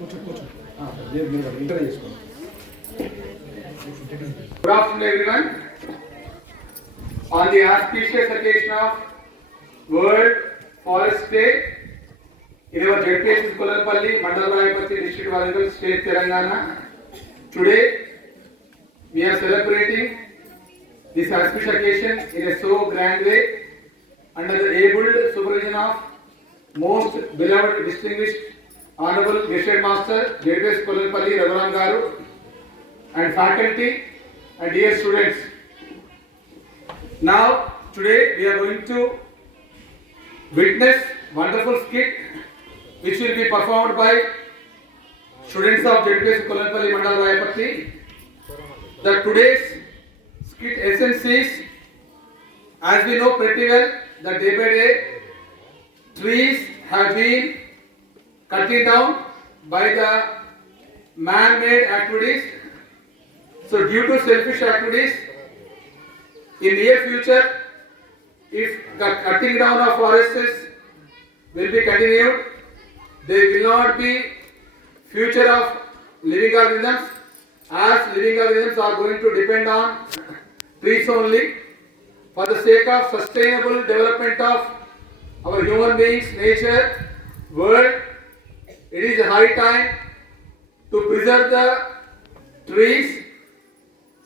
Good afternoon, everyone. On the auspicious occasion of World Forest Day, in our JPS Kolarpalli, Mandal Rayapati District Warangal State, Telangana, today we are celebrating this auspicious occasion in a so grand way under the able supervision of most beloved, distinguished, honorable guest master JPS Kolarpalli Raghuram Garu and faculty and dear students. Now today we are going to witness wonderful skit which will be performed by students of JPS Kolarpalli Mandal Rayapati. The today's skit essence is, as we know pretty well, that day by day trees have been cutting down by the man-made activities. So due to selfish activities, in near future, if the cutting down of forests will be continued, there will not be future of living organisms, as living organisms are going to depend on trees only. For the sake of sustainable development of our human beings, nature, world, it is high time to preserve the trees.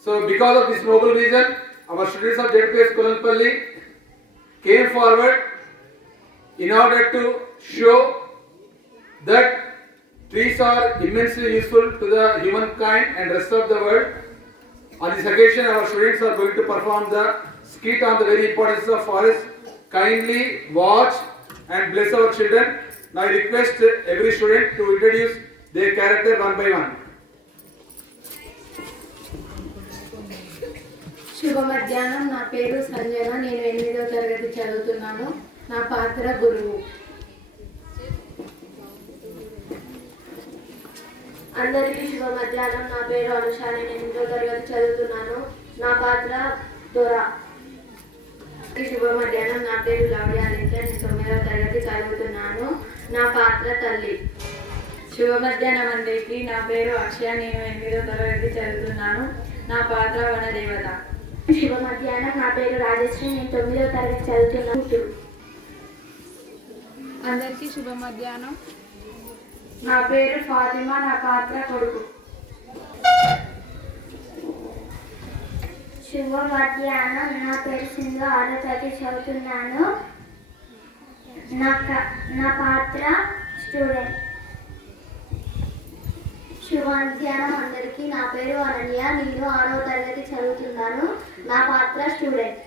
So because of this noble reason, our students of JPS Kolarpalli came forward in order to show that trees are immensely useful to the humankind and rest of the world. On this occasion, our students are going to perform the skit on the very importance of forest. Kindly watch and bless our children. Now I request every student to introduce their character one by one. శుభ మధ్యాహ్నం. నా పేరు సంజన. నేను 8వ తరగతి చదువుతున్నాను. నా పాత్ర గురువు. అందరికీ శుభ మధ్యాహ్నం. నా పేరు అనుష. నేను 8వ తరగతి చదువుతున్నాను. నా పాత్ర దొర. శుభ మధ్యాహ్నం. నా పేరు లవడి ఆదిత్య. నేను 9వ తరగతి చదువుతున్నాను. నా పాత్ర తల్లి. శుభ మధ్యాహ్నం అందరికీ. నా పేరు అక్షయ. నేను 8వ తరగతి చదువుతున్నాను. నా పాత్ర వనదేవత. శుభ మధ్యాహ్నం. నా పేరు రాజశ్రీ. నేను 9వ తరగతి చదువుతున్నాను. అందరికీ శుభ మధ్యాహ్నం. నా పేరు ఫాతిమా. నా పాత్ర కొడుకు. శుభ మధ్యాహ్నం. నా పేరు సింధు. 6వ తరగతి చదువుతున్నాను. నా పాత్ర స్టూడెంట్. శుభ మధ్యాహ్నం అందరికీ. నా పేరు అనన్య. నేను 6వ తరగతి చదువుతున్నాను. నా పాత్ర స్టూడెంట్.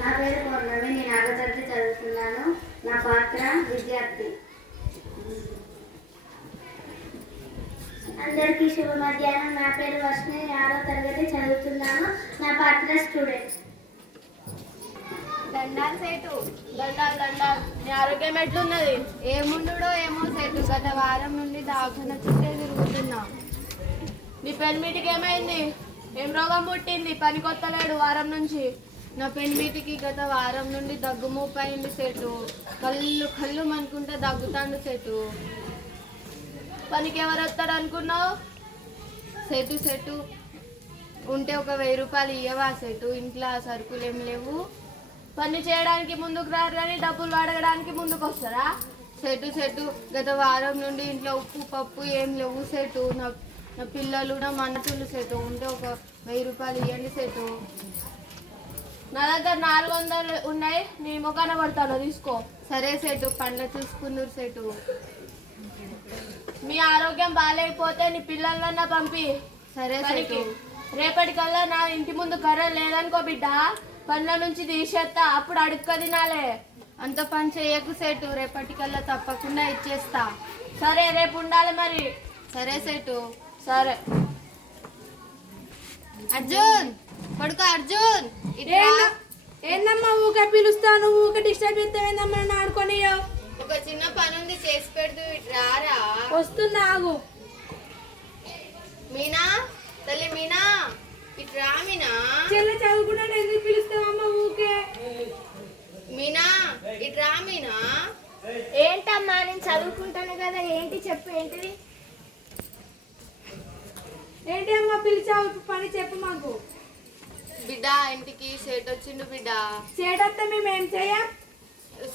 నా పేరు పౌర్ణమి. నేను 6వ తరగతి చదువుతున్నాను. నా పాత్ర విద్యార్థి. అందరికీ శుభ మధ్యాహ్నం. నా పేరు వర్షిణి. 6వ తరగతి చదువుతున్నాను. నా పాత్ర స్టూడెంట్. దండాలు సేటు. దండాలు. నీ ఆరోగ్యం ఎట్లున్నది? ఏముండుడో ఏమో సేటు. గత వారం నుండి దాఖన చుట్టే తిరుగుతున్నా. నీ పెన్మిటికి ఏమైంది? ఏం రోగం పుట్టింది? పని కొత్తలేడు వారం నుంచి. నా పెన్మిటికి గత వారం నుండి దగ్గుమూపు అయింది సేటు. కళ్ళు అనుకుంటే దగ్గుతాండు సేటు. పనికి ఎవరు వస్తాడు అనుకున్నావు? సెటు ఉంటే ఒక 1000 రూపాయలు ఇవ్వవా సెటు? ఇంట్లో సరుకులు ఏమి లేవు. పని చేయడానికి ముందుకు రారు కానీ డబ్బులు అడగడానికి ముందుకు వస్తారా? సెటు గత వారం నుండి ఇంట్లో ఉప్పు పప్పు ఏం లేవు సెటు. నా పిల్లలు నా మనసులు సెటు. ఉంటే ఒక 1000 రూపాయలు ఇవ్వండి సెటు. నా దగ్గర 400 ఉన్నాయి. నీ ముఖాన పడతాను తీసుకో. సరే సెటు. పండ్ల చూసుకుందరు సెటు. మీ ఆరోగ్యం బాగాలేకపోతే నీ పిల్లలన్నా పంపి. సరే సెటు. రేపటికల్లా నా ఇంటి ముందు కర్ర లేదనుకో బిడ్డ, పనుల నుంచి తీసేస్తా. అప్పుడు అడుక్క తినాలే. అంత పని చేయకు సెటు. రేపటికల్లా తప్పకుండా ఇచ్చేస్తా. సరే రేపు ఉండాలి మరి. సరే సెటు. సరే. అర్జున్ కొడుకు అర్జున్. ఏందమ్మా ఊకే పిలుస్తాను? ఊకే డిస్టర్బ్ చేస్తావేందమ్మా? నన్ను ఆడుకొని ఒక చిన్న పని ఉంది చేసి పెడుతూ రారా. వస్తున్నా ఆగు. మీనా తల్లి మీనా ఇటు రా మీనా. చెల్ల చదువుకున్నాను ఎందుకు పిలుస్తావమ్మా ఊకే? మీనా ఇటు రా మీనా. ఏంటమ్మా నేను చదువుకుంటాను కదా, ఏంటి చెప్పు, ఏంటిది? ఏంటి అమ్మా పిలిచావు, పని చెప్పు మాకు. బిడ్డ ఇంటికి సేట్ వచ్చిండు బిడ్డ. చేటొస్తే మేము ఏం చేయం?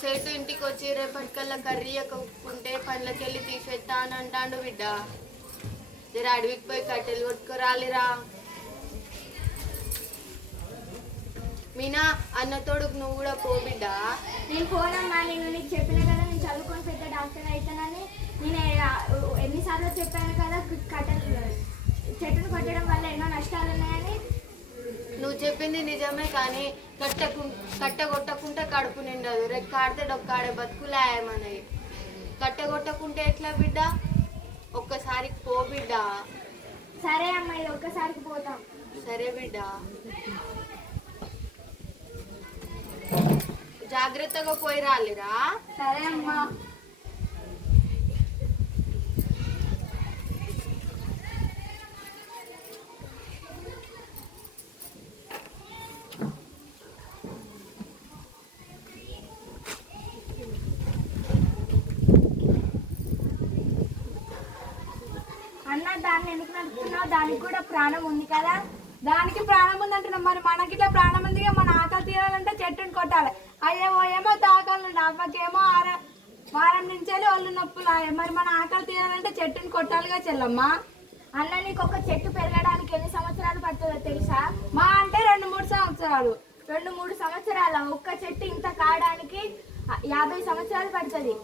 సేటు ఇంటికి వచ్చి రేపటికల్లా కర్రీ ఎక్కుంటే పనులకి వెళ్ళి తీసేస్తా అని అంటాడు బిడ్డ. జర అడవికి పోయి కట్టెలు కొట్టుకురాలిరా. మీనా అన్నతోడుకు నువ్వు కూడా పో బిడ్డ. నేను పోనమ్మా, నేను నీకు చెప్పిన కదా నేను చదువుకొని పెద్ద డాక్టర్ అవుతానని. నేను ఎన్నిసార్లు చెప్పాను కదా, చెట్టును కొట్టడం వల్ల ఎన్నో నష్టాలు ఉన్నాయని. నువ్వు చెప్పింది నిజమే, కానీ కట్టె కొట్టకుంటే కడుపు నిండదు. రెక్కాడితే డొక్కాడే బతుకులాయమన్నాయి. కట్టె కొట్టకుంటే ఎట్లా బిడ్డ? ఒక్కసారి పో బిడ్డ. సరే అమ్మా, ఇది ఒక్కసారికి పోతాం. సరే బిడ్డ, జాగ్రత్తగా పోయి రాలిరా. సరే అమ్మా. అన్న దాన్ని ఎందుకు నడుపుతున్నావు? దానికి కూడా ప్రాణం ఉంది కదా. దానికి ప్రాణం ఉంది అంటున్నాం, మరి మనకి ఇట్లా ప్రాణం ఉందిగా. మన ఆకలి తీరాలంటే చెట్టుని కొట్టాలి. అయ్యేమో ఏమో తాకలు అవ్వకేమో వారం నుంచి ఒళ్ళు నొప్పులు. మరి మన ఆకలి తీరాలంటే చెట్టుని కొట్టాలిగా చెల్లమ్మా. అన్న నీకు ఒక చెట్టు పెరగడానికి ఎన్ని సంవత్సరాలు పడుతుందో తెలుసా? మా అంటే 2-3 సంవత్సరాలు. 2-3 సంవత్సరాల ఒక్క చెట్టు ఇంత కాయడానికి 50 సంవత్సరాలు పడుతుంది.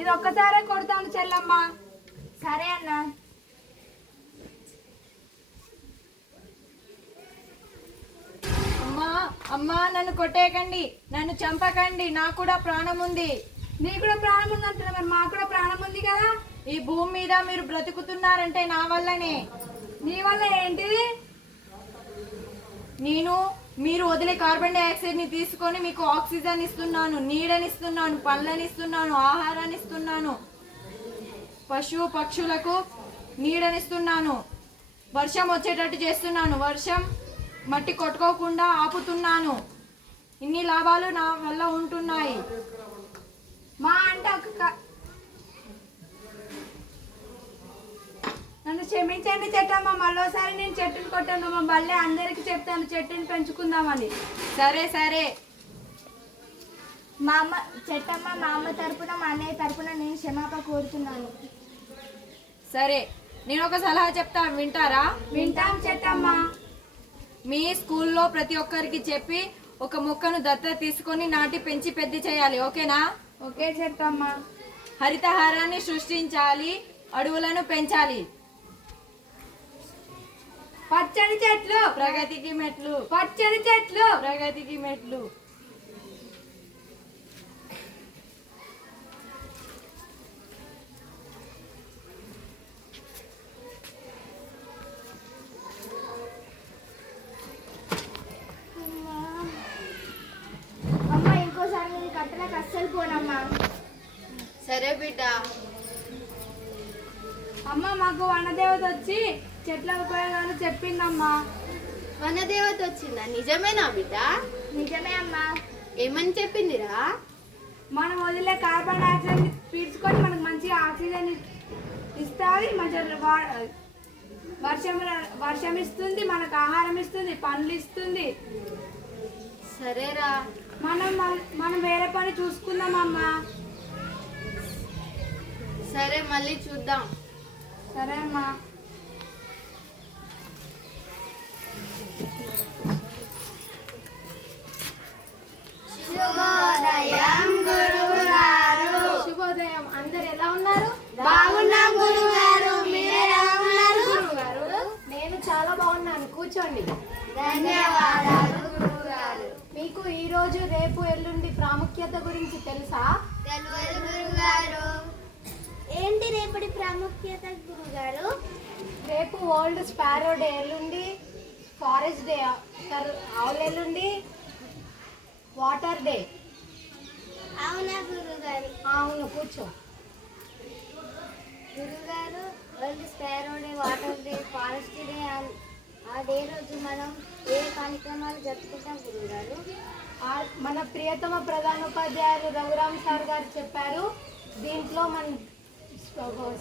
ఇది ఒక్కసారే కొడతాను చెల్లమ్మ. సరే అన్న. అమ్మా అమ్మా, నన్ను కొట్టేయకండి, నన్ను చంపకండి, నాకు కూడా ప్రాణం ఉంది. నీకు కూడా ప్రాణం ఉంది అంటున్నా, మరి మాకు కూడా ప్రాణం ఉంది కదా. ఈ భూమి మీద మీరు బ్రతుకుతున్నారంటే నా వల్లనే. నీ వల్ల ఏంటిది? మీరు వదిలే కార్బన్ డైఆక్సైడ్ ని తీసుకొని మీకు ఆక్సిజన్ ఇస్తున్నాను, నీడనిస్తున్నాను, పళ్ళనిస్తున్నాను, ఆహారాన్ని ఇస్తున్నాను, పశువు పక్షులకు నీడనిస్తున్నాను, వర్షం వచ్చేటట్టు చేస్తున్నాను, వర్షం మట్టి కొట్టుకోకుండా ఆపుతున్నాను. ఇన్ని లాభాలు నా వల్ల ఉంటున్నాయి. మా అంటే నన్ను క్షమించండి చెట్టమ్మ, మళ్ళోసారి నేను చెట్టుని కొట్టాను. మా బల్లే అందరికి చెప్తాను చెట్టుని పెంచుకుందామని. సరే సరే. మా అమ్మ తరపున మా అన్నయ్య తరపున నేను క్షమాపణ కోరుతున్నాను. సరే, నేను ఒక సలహా చెప్తాను, వింటారా? వింటాం చెట్టమ్మ. మీ స్కూల్లో ప్రతి ఒక్కరికి చెప్పి ఒక మొక్కను దత్తత తీసుకొని నాటి పెంచి పెద్ద చేయాలి, ఓకేనా? ఓకే చెట్టమ్మ. హరితహారాన్ని సృష్టించాలి, అడవులను పెంచాలి. పచ్చని చెట్లు ప్రగతికి మెట్లు, పచ్చని చెట్లు ప్రగతికి మెట్లు. అమ్మ ఇంకోసారి నేను కట్టలకు అస్సలు పోనమ్మా. సరే బిడ్డ. అమ్మ మాకు వనదేవత వచ్చి చెట్ల ఉపయోగాలు చెప్పిందమ్మా. వనదేవత వచ్చిందా? నిజమేనా బిడ్డ? నిజమే అమ్మా. ఏమని చెప్పిందిరా? మనం వదిలే కార్బన్ డైఆక్సైడ్ పీల్చుకొని మనకు మంచిగా ఆక్సిజన్ ఇస్తుంది, మంచిగా వర్షం ఇస్తుంది, మనకు ఆహారం ఇస్తుంది, పండ్లు ఇస్తుంది. సరేరా, మనం వేరే పని చూసుకుందామమ్మా. సరే మళ్ళీ చూద్దాం. సరే అమ్మా. శుభోదయం. అందరు ఎలా ఉన్నారు? బాగున్నాం గురుగారు, మీరు ఎలా ఉన్నారు? గురుగారు నేను చాలా బాగున్నాను, కూర్చోండి. ధన్యవాదాలు గురుగారు. మీకు ఈ రోజు, రేపు, ఎల్లుండి ప్రాముఖ్యత గురించి తెలుసా? తెలియదు గురుగారు. ఏంటి రేపటి ప్రాముఖ్యత గురుగారు? రేపు వరల్డ్ స్పారో డే, ఎల్లుండి ఫారెస్ట్ డే, ఎల్లుండి వాటర్ డే. అవునా గురుగారు? అవును, కూర్చో. గురుగారు world sparrow day, water day, forest day, ఆ డే రోజు మనం ఏ కార్యక్రమాలు జరుపుకుంటాం గురుగారు? మన ప్రియతమ ప్రధానోపాధ్యాయులు రఘురామ్ సార్ గారు చెప్పారు. దీంట్లో మన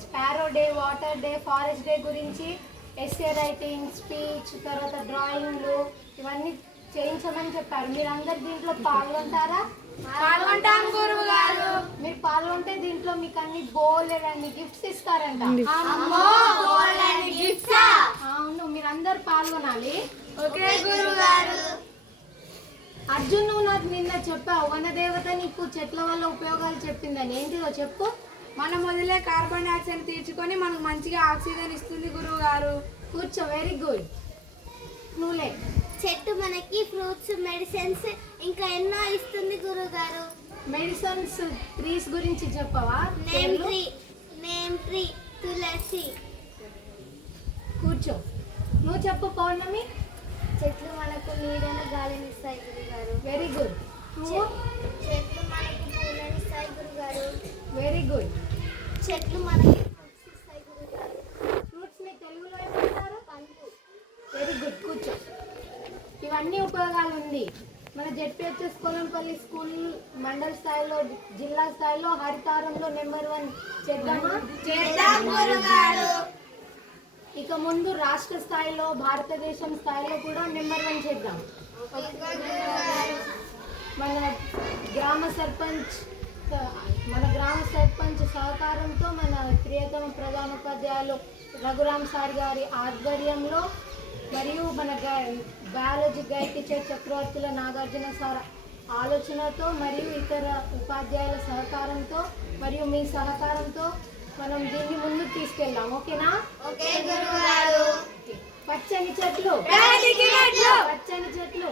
sparrow day, water day, forest day గురించి ఎస్సే రైటింగ్, స్పీచ్, తర్వాత డ్రాయింగ్లు ఇవన్నీ చేయించమని చెప్పారు. మీరందరు దీంట్లో పాల్గొంటారా? పాల్గొంటాం గురువు గారు. మీరు పాల్గొంటే దీంట్లో మీకు అన్ని బోలెడన్ని గిఫ్ట్స్ ఇస్తారంట. అవును, మీరందరు పాల్గొనాలి. ఓకే గురువు గారు. అర్జున్, నువ్వు నాకు నిన్న చెప్పావు వనదేవత నీకు చెట్ల వల్ల ఉపయోగాలు చెప్పిందని. ఏంటిదో చెప్పు. మనం వదిలే కార్బన్ డైఆక్సైడ్ తీర్చుకొని మనకు మంచిగా ఆక్సిజన్ ఇస్తుంది గురువు గారు. కూర్చో, వెరీ గుడ్. నువ్వులే. చెట్టు మనకి ఫ్రూట్స్, మెడిసిన్స్ ఇంకా ఎన్నో ఇస్తుంది గురుగారు. మెడిసిన్స్ ట్రీస్ గురించి చెప్పవా? నేమ్ ట్రీ తులసి. కూర్చో. నువ్వు చెప్పు పౌర్ణమి. చెట్లు మనకు నీడను గాలిని ఇస్తాయి గురుగారు. Very good. నువ్వు? చెట్లు మనకు పూలను ఇస్తాయి గురుగారు. Very good. చెట్లు మనకి ఫ్రూట్స్ ఇస్తాయి గురుగారు. ఫ్రూట్స్ ని తెలుగులో ఏమంటారు? పండ్లు. Very good. కూర్చో. ఇవన్నీ ఉపయోగాలు ఉంది. మన జెడ్పీహెచ్ఎస్ కొలంపల్లి స్కూల్ మండల స్థాయిలో, జిల్లా స్థాయిలో హరితారంలో నెంబర్ 1 చేద్దామా? ఇక ముందు రాష్ట్ర స్థాయిలో, భారతదేశం స్థాయిలో కూడా నెంబర్ 1 చేద్దాం. మన గ్రామ సర్పంచ్ సహకారంతో, మన ప్రియతమ ప్రధానోపాధ్యాయులు రఘురామ్ సార్ గారి ఆధ్వర్యంలో, మరియు మన biology guide teacher Chakravarthula Nagarjuna sir ఆలోచనతో, మరియు ఇతర ఉపాధ్యాయుల సహకారంతో, మరియు మీ సహకారంతో మనం దీన్ని ముందుకు తీసుకెళ్దాం. ఓకేనా? ఓకే గురుగారు. పచ్చని చెట్లు, పచ్చని చెట్లు.